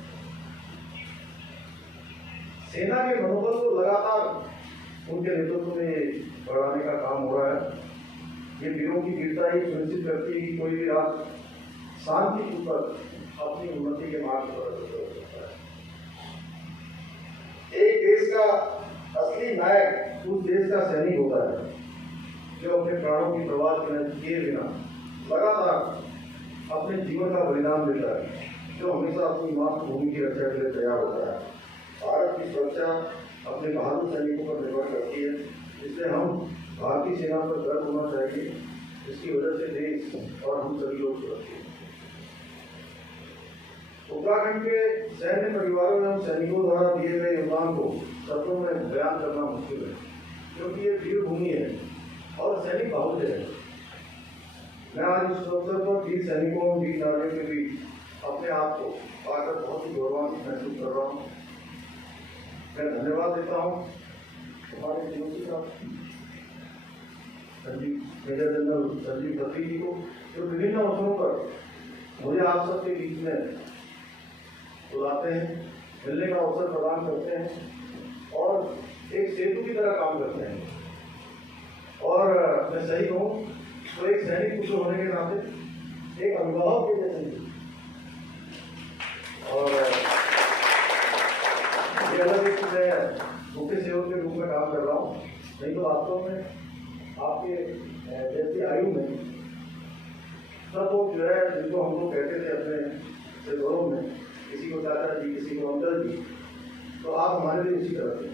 सेना के मनोबल को लगातार उनके नेतृत्व में बढ़ाने का काम हो रहा है। ये वीरों की वीरता ही सुनिश्चित करती है कि कोई भी राष्ट्र शांतिपूर्वक अपनी उन्नति के मार्ग पर अग्रसर हो सकता है। एक देश का असली नायक उस देश का सैनिक होता है जो अपने प्राणों की परवाह किए बिना लगातार अपने जीवन का बलिदान देता है, जो हमेशा अपनी मातृभूमि की रक्षा के लिए तैयार होता है। भारत की सुरक्षा अपने बहादुर सैनिकों पर निर्भर करती है, इसलिए हम भारतीय सेना पर गर्व होना चाहिए। इसकी वजह से देश और हम सभी लोग सुरक्षित हैं। उत्तराखंड के सैन्य परिवारों एवं सैनिकों द्वारा दिए गए योगदान को शब्दों में बयान करना मुश्किल है, क्योंकि ये वीर भूमि है और सैनिक बाहुल्य है। मैं आज इस अवसर पर वीर सैनिकों और वीर नारियों के बीच अपने आप को पाकर बहुत ही गौरवान्वित महसूस कर रहा हूँ। मैं धन्यवाद देता हूँ हमारे DOC साहब मेजर जनरल संजीव खत्री जी को, जो विभिन्न अवसरों पर मुझे आप सबके बीच में बुलाते हैं, मिलने का अवसर प्रदान करते हैं और एक सेतु की तरह काम करते हैं। और मैं सही कहूँ तो एक सैनिक पुत्र होने के नाते एक अभिभावक के जैसे ही, और ये अलग एक मैं मुख्य सेवक के रूप में काम कर रहा हूँ, नहीं तो वास्तव में आपके जैसी आयु में सब लोग जो है, जिनको हम लोग कहते थे अपने से घरों में, किसी को चाचा जी, किसी को अंकल जी, तो आप हमारे लिए इसी तरह से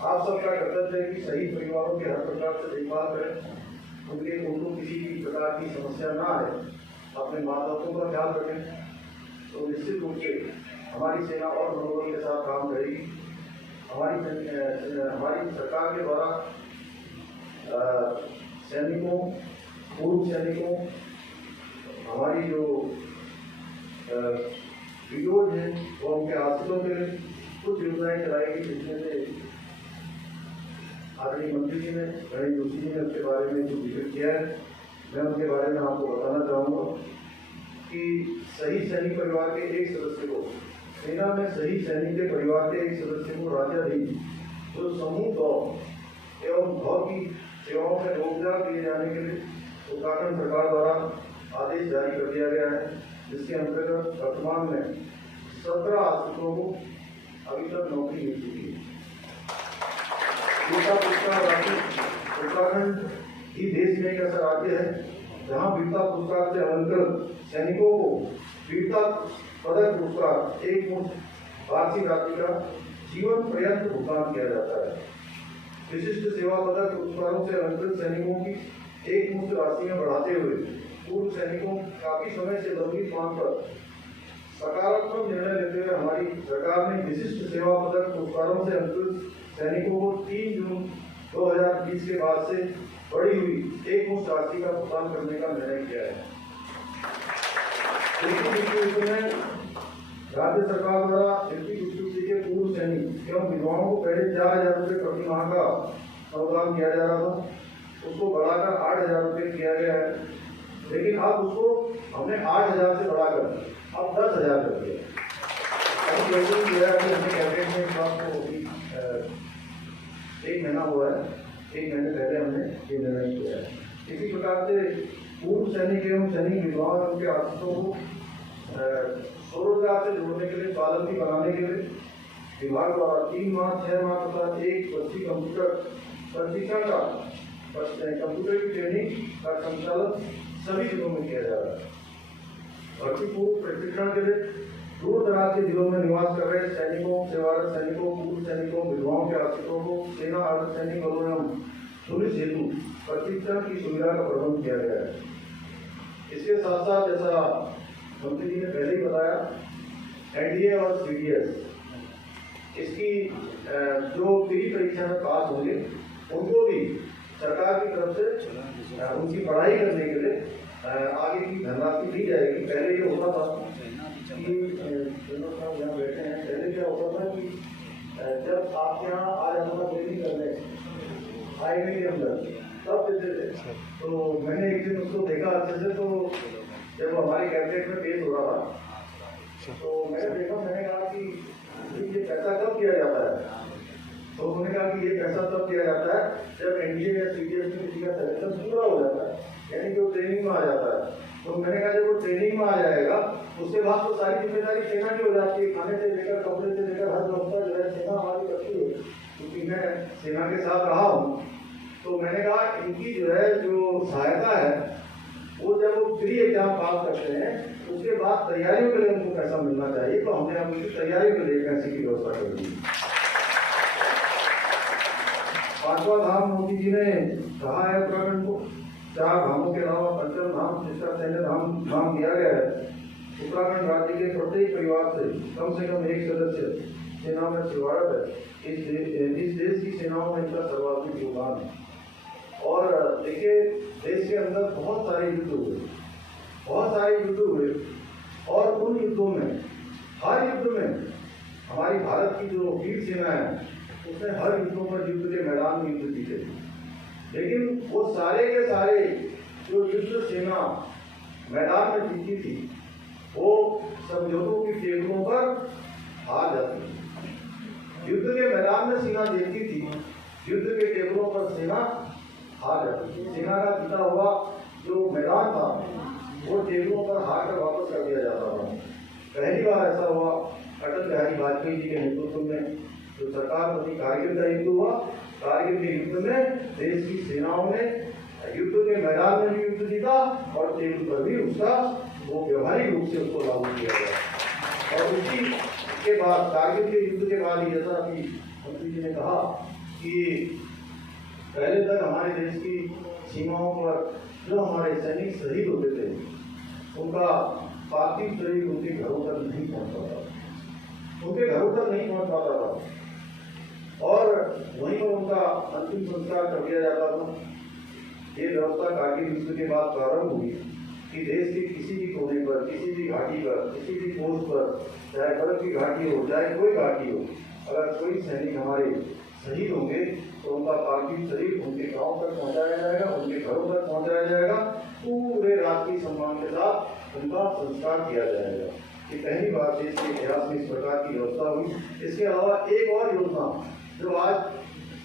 आप सबका कर्तव्य है कि सही परिवारों के हर प्रकार से देखभाल करें, उनको किसी भी प्रकार की समस्या ना आए, अपने माता पिता का ख्याल रखें। तो निश्चित रूप से हमारी सेना और मनोबल के साथ काम करेगी। हमारी सरकार के द्वारा सैनिकों, पूर्व सैनिकों, हमारी जो वीडियोज हैं वो उनके आश्रितों के लिए कुछ योजनाएं चलाएगी, जिसमें से आदरणीय मंत्री जी ने, गणेश जोशी जी ने उसके बारे में जो जिक्र किया है, मैं उनके बारे में आपको बताना चाहूँगा कि सही सैनिक परिवार के एक सदस्य को, सेना में सही सैनिक के परिवार के एक सदस्य को राज्याधीश जो समूह दौड़ एवं भौर की सेवाओं में रोजगार दिए जाने के लिए उत्तराखंड सरकार द्वारा आदेश जारी कर दिया गया है, जिसके अंतर्गत वर्तमान में 17 आश्रितों को अभी तक नौकरी मिल चुकी है। उत्तराखंड ही देश में एक ऐसा राज्य है जहां वीरता पुरस्कार से अलंकृत सैनिकों को वीरता पदक पुरस्कार एक मुश्त वार्षिक राशि का जीवन पर्यंत भुगतान किया जाता है। विशिष्ट सेवा पदक पुरस्कारों से अलंकृत सैनिकों की एक मुश्त राशि में बढ़ाते हुए पूर्व सैनिकों काफी समय से लंबित मांग पर सकारात्मक निर्णय लेते हुए हमारी सरकार ने विशिष्ट सेवा पदक पुरस्कारों से अलंकृत सैनिकों को 3 जून 2020 के बाद से बढ़ी हुई एक मुश्त राशि का भुगतान करने का निर्णय किया है। राज्य सरकार द्वारा के पूर्व सैनिक एवं विधवाओं को पहले 4,000 रुपये प्रति माह का अनुदान दिया जा रहा था, उसको बढ़ाकर 8,000 रुपये किया गया है, लेकिन अब उसको हमने 8,000 से बढ़ाकर अब 10,000 कर दिया। हमने कैबिनेट में इस बात को 1 महीना हुआ है, 1 महीने पहले हमने ये निर्णय किया है। इसी प्रकार से पूर्व सैनिक एवं सैनिक विधवाओं और उनके आश्रितों को स्वरोजगार से जोड़ने के लिए, स्वावलंबी बनाने के लिए विभाग द्वारा 3 माह, 6 माह तथा 1 वर्षीय कंप्यूटर प्रशिक्षण का कंप्यूटर की ट्रेनिंग का संचालन सभी जिलों में किया जा रहा है। भर्ती पूर्व प्रशिक्षण के लिए दूर दराज के जिलों में निवास कर रहे सैनिकों, सेवारत सैनिकों, पूर्व सैनिकों, विधवाओं के आश्रितों को सेना अर्धसैनिक बलों एवं पुलिस हेतु प्रशिक्षण की सुविधा का प्रबंध किया गया है। इसके साथ साथ जैसा मंत्री जी ने पहले ही बताया, NDA और CDS इसकी जो प्री परीक्षा में पास होंगे उनको भी सरकार की तरफ से उनकी पढ़ाई करने के लिए आगे की धनराशि दी जाएगी। पहले ये होता था कि यहाँ बैठे हैं, पहले क्या होता था कि जब आप यहाँ आ जाता था ट्रेनिंग करने हाईवे के अंदर तब देते थे। तो मैंने एक दिन उसको देखा अच्छे से, तो जब हमारे कैबिनेट में पेश हो रहा था तो मैंने देखा, मैंने कहा कि ये पैसा कब किया जाता है? तो उन्होंने कहा कि ये पैसा तब किया जाता है जब NDA या CDS में किसी का सिलेक्शन पूरा हो जाता है, यानी कि वो ट्रेनिंग में आ जाता है। तो मैंने कहा जब वो ट्रेनिंग में आ जाएगा उसके बाद तो सारी जिम्मेदारी सेना की हो जाती है, खाने से लेकर कपड़े से लेकर हर व्यवस्था जो है सेना हमारी करती है, क्योंकि मैं सेना के साथ रहा हूँ। तो मैंने कहा इनकी जो है जो सहायता है वो जब वो प्री एग्जाम पास करते हैं उसके बाद तैयारियों के लिए उनको पैसा मिलना चाहिए। तो हमने अब उनकी तैयारी के लिए पैसे की व्यवस्था कर दी। 5वां धाम मोदी जी ने कहा है उत्तराखंड को, 4 धामों के अलावा 5वां धाम जिसका सैन्य धाम नाम दिया गया है। उत्तराखंड राज्य के प्रत्येक परिवार से कम एक सदस्य सेना में सेवारत है। इस देश की सेनाओं में इनका सर्वाधिक योगदान है। और देखिए देश के अंदर बहुत सारे युद्ध हुए और उन युद्धों में हर युद्ध में हमारी भारत की जो वीर सेना है उसने हर युद्धों पर युद्ध के मैदान में युद्ध जीते, लेकिन वो सारे के सारे जो युद्ध सेना मैदान में जीती थी वो समझौतों की टेबलों पर हार जाती थी। युद्ध के मैदान में सेना जीतती थी, युद्ध के टेबलों पर सेना हार जाती थी। सेना का जीता हुआ जो मैदान था वो टेबलों पर हार कर वापस कर दिया जाता था। पहली बार ऐसा हुआ अटल बिहारी वाजपेयी जी के नेतृत्व में जो सरकार बनी, कारगिल का युद्ध हुआ। कारगिल के युद्ध में देश की सेनाओं ने युद्ध के मैदान में भी युद्ध जीता और टेबल पर भी उसका वो व्यवहारिक रूप से उसको लागू किया गया। और उसी के बाद कारगिल के युद्ध के बाद ही, जैसा अभी मंत्री जी ने कहा कि पहले तक हमारे देश की सीमाओं पर जो हमारे सैनिक शहीद होते थे उनका पार्थिव शरीर उनके घरों तक नहीं पहुंच पाता, उनके घरों तक नहीं पहुंच पाता था और वहीं पर उनका अंतिम संस्कार कर दिया जाता था। ये व्यवस्था कारगिल युद्ध के बाद प्रारंभ हुई कि देश के किसी भी कोने पर, किसी भी घाटी पर, किसी भी पोस्ट पर, चाहे बर्फ की घाटी हो, चाहे कोई घाटी हो, अगर कोई सैनिक हमारे शहीद होंगे तो उनका पार्थिव शरीर उनके गांव तक पहुंचाया जाएगा, उनके घरों तक पहुंचाया जाएगा, पूरे राष्ट्रीय सम्मान के साथ उनका संस्कार किया जाएगा। ये पहली बार देश के इतिहास में इस प्रकार की व्यवस्था हुई। इसके अलावा एक और योजना जो आज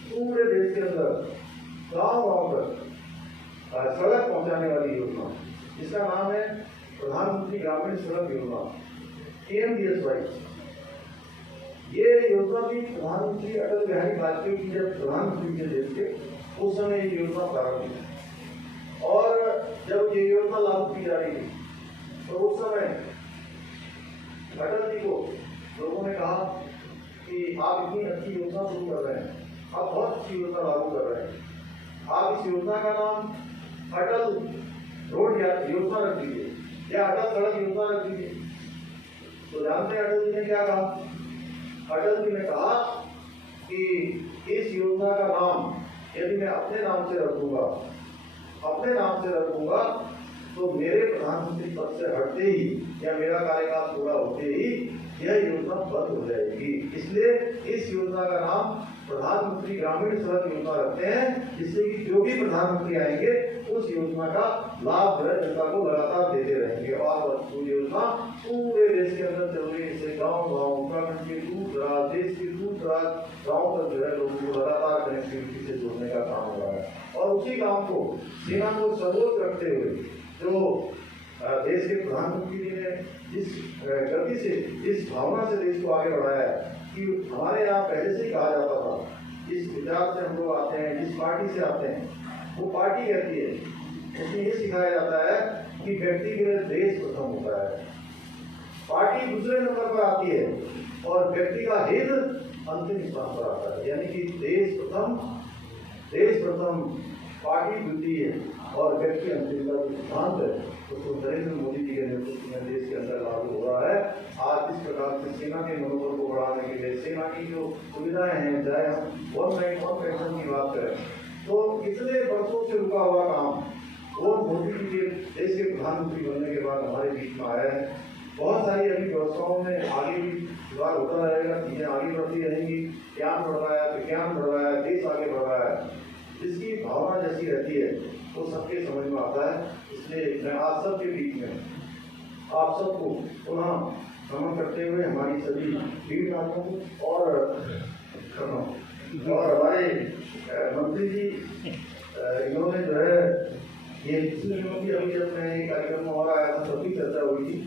पूरे देश के अंदर गाँव-गाँव तक सड़क पहुंचाने वाली योजना, जिसका नाम है प्रधानमंत्री ग्रामीण सड़क योजना, PMGSY। ये योजना भी प्रधानमंत्री अटल बिहारी वाजपेयी जी जब प्रधानमंत्री थे देश के, उस समय ये योजना प्रारंभ हुई और जब ये योजना लागू की जा रही थी तो उस समय अटल जी को लोगों ने कहा कि आप इतनी अच्छी योजना शुरू कर रहे हैं, आप बहुत अच्छी योजना लागू कर रहे हैं, आप इस योजना का नाम अटल रोड योजना रख दीजिए या अटल सड़क योजना रख दीजिए। तो जानते हैं अटल जी ने क्या कहा? अटल जी ने कहा कि इस योजना का नाम यदि मैं अपने नाम से रखूंगा तो मेरे प्रधानमंत्री पद से हटते ही या मेरा कार्यकाल पूरा होते ही यह योजना बंद हो जाएगी। इसलिए इस योजना का नाम प्रधानमंत्री ग्रामीण सड़क योजना रखते हैं, जिससे कि जो भी प्रधानमंत्री आएंगे उस योजना का लाभ जनता को लगातार देते रहेंगे और वो योजना पूरे देश के अंदर चल रही है। इससे गाँव-गाँव, उत्तराखंड के दूर-दराज, देश के दूर-दराज गाँव तक जो है लोगों को लगातार कनेक्टिविटी से जोड़ने का काम हो रहा है। और उसी काम को सेना को सर्वोच्च रखते हुए जो देश के प्रधानमंत्री जी ने जिस गति से, जिस भावना से देश को आगे बढ़ाया है कि हमारे यहाँ पहले से ही कहा जाता था, जिस विचार से हम लोग आते हैं, जिस पार्टी से आते हैं, वो पार्टी कहती है, उसमें ये सिखाया जाता है कि व्यक्ति के लिए देश प्रथम होता है, पार्टी दूसरे नंबर पर आती है और व्यक्ति का हित अंतिम स्थान पर आता है। यानी कि देश प्रथम, पार्टी द्वितीय और व्यक्ति अंतिम का सिद्धांत है तो नरेंद्र मोदी जी के नेतृत्व में देश के अंदर लागू हो रहा है। आज इस प्रकार से सेना के मनोबल को बढ़ाने के लिए सेना की जो सुविधाएं हैं, चाहे हम 191 पेंशन की बात करें तो इतने वर्षों से रुका हुआ काम वो मोदी जी के देश के प्रधानमंत्री बनने के बाद हमारे बीच में आया है। बहुत सारी अभी व्यवस्थाओं में आगे भी सुधार होता रहेगा, चीजें आगे बढ़ती रहेंगी, ज्ञान बढ़ रहा है, विज्ञान बढ़ रहा है, देश आगे बढ़ रहा है। जिसकी भावना जैसी रहती है वो सबके समझ में आता है। इसलिए मैं आप सबके बीच में आप सबको पुनः नमन करते हुए हमारी सभी वीर नायकों को और हमारे मंत्री जी इन्होंने जो है ये पिछले दिनों की अभी जब मैं एक कार्यक्रम में और आया था तभी चर्चा हुई थी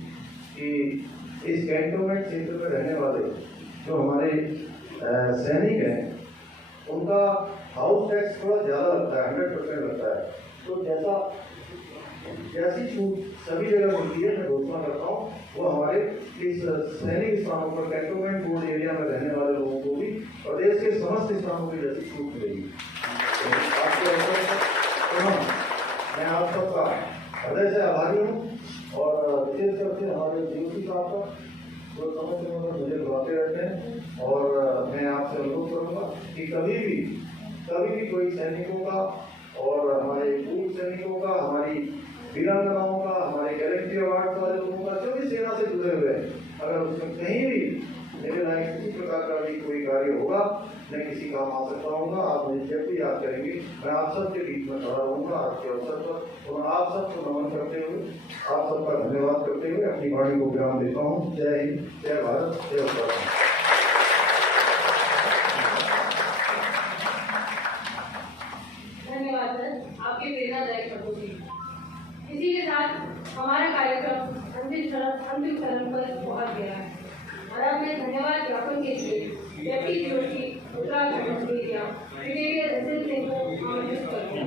कि इस कैंटोनमेंट क्षेत्र में रहने वाले जो हमारे सैनिक हैं उनका हाउस टैक्स थोड़ा ज़्यादा लगता है, 100% लगता है। तो जैसी छूट सभी जगह मिलती है, मैं घोषणा करता हूँ वो हमारे इस सैनिक स्थानों पर कैंटोनमेंट बोर्ड एरिया में रहने वाले लोगों को भी प्रदेश के समस्त स्थानों की जैसी छूट मिलेगी। मैं आप सबका हृदय से आभारी हूँ और विशेष करके हमारे DOC साहब का जो समय समय मुझे बुलाते रहते हैं और मैं आपसे अनुरोध करूँगा कि कभी भी कोई सैनिकों का और हमारे पूर्व सैनिकों का, हमारी वीरांगनाओं का, हमारे गैलेक्सी अवार्ड वाले लोगों का, जो भी सेना से जुड़े हुए हैं, अगर उसमें कहीं भी मेरे लायक किसी आगे होगा, मैं किसी काम आ सकता हूँ, आप मुझे जब भी याद करेंगे, मैं आप सबके बीच में खड़ा रहूँगा आज के अवसर पर, और आप सबको नमन करते हुए, आप सबका धन्यवाद करते हुए अपनी वाणी को विराम देता हूँ। जय हिंद, जय भारत, जय उत्तराखंड। धन्यवाद सर, आपके प्रेरणादायक शब्दों के लिए। इसी के साथ हमारा कार्यक्रम अंतिम चरण पर पहुंच गया है और अब मैं धन्यवाद ज्ञापन के लिए deputy Joshi Uttarakhand media brigadier SL Singh को आमंत्रित करते हैं।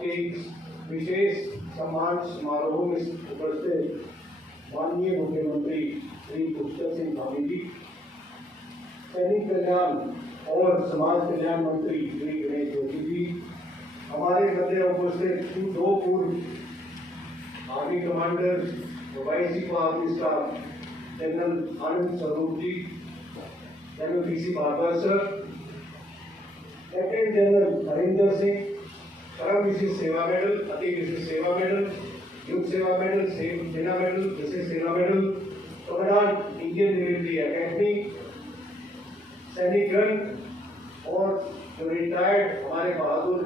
के इस विशेष सम्मान समारोह में उपस्थित माननीय मुख्यमंत्री श्री पुष्कर सिंह धामी जी, सैनिक कल्याण और समाज कल्याण मंत्री श्री गणेश जोशी जी, हमारे मध्य उपस्थित दो पूर्व army commander vice chief of army staff general Anand Swaroop ji, general PC Bhagwat sir, lieutenant general Harinder Singh, Param Vishisht सेवा मेडल, अति विशिष्ट सेवा मेडल, युद्ध सेवा मेडल, सेना medal, Vishisht Sena medal, commandant Indian military academy, सैनिकगण और जो रिटायर्ड हमारे बहादुर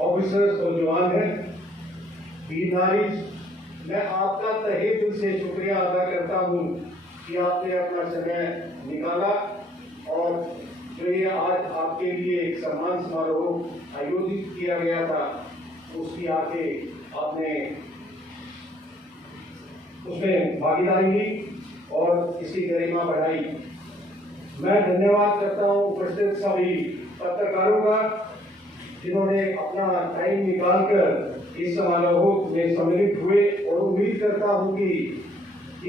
ऑफिसर्स और जवान हैं, वीर नारी, मैं आपका तहे दिल से शुक्रिया अदा करता हूँ कि आपने अपना समय निकाला और जो ये आज आपके लिए एक सम्मान समारोह आयोजित किया गया था उसकी आके आपने उसमें भागीदारी ली और इसकी गरिमा बढ़ाई। मैं धन्यवाद करता हूँ उपस्थित सभी पत्रकारों का जिन्होंने अपना टाइम निकालकर इस समारोह में सम्मिलित हुए और उम्मीद करता हूं कि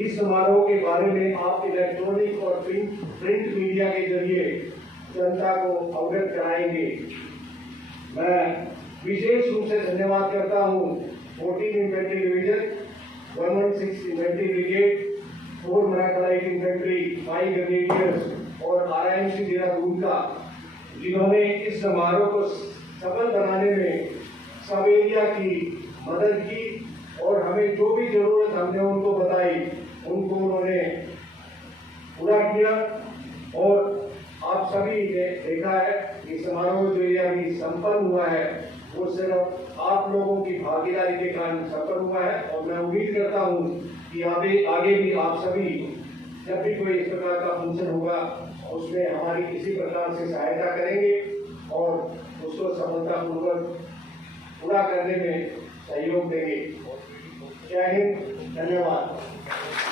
इस समारोह के बारे में आप इलेक्ट्रॉनिक और प्रिंट मीडिया के जरिए जनता को अवगत कराएंगे। मैं विशेष रूप से धन्यवाद करता हूं 14 infantry division, 116 infantry brigade, 4 mechanized infantry, 5 grenadiers और RIMC देहरादून का, जिन्होंने इस समारोह को सफल बनाने में सब एरिया की मदद की और हमें जो भी जरूरत हमने उनको बताई उनको उन्होंने पूरा किया। और आप सभी ने देखा है कि समारोह जो ये अभी संपन्न हुआ है वो सिर्फ आप लोगों की भागीदारी के कारण सफल हुआ है और मैं उम्मीद करता हूँ कि आगे भी आप सभी जब भी कोई इस प्रकार का फंक्शन होगा उसमें हमारी किसी प्रकार से सहायता करेंगे और उसको सफलतापूर्वक पूरा करने में सहयोग देंगे। जय हिंद, धन्यवाद।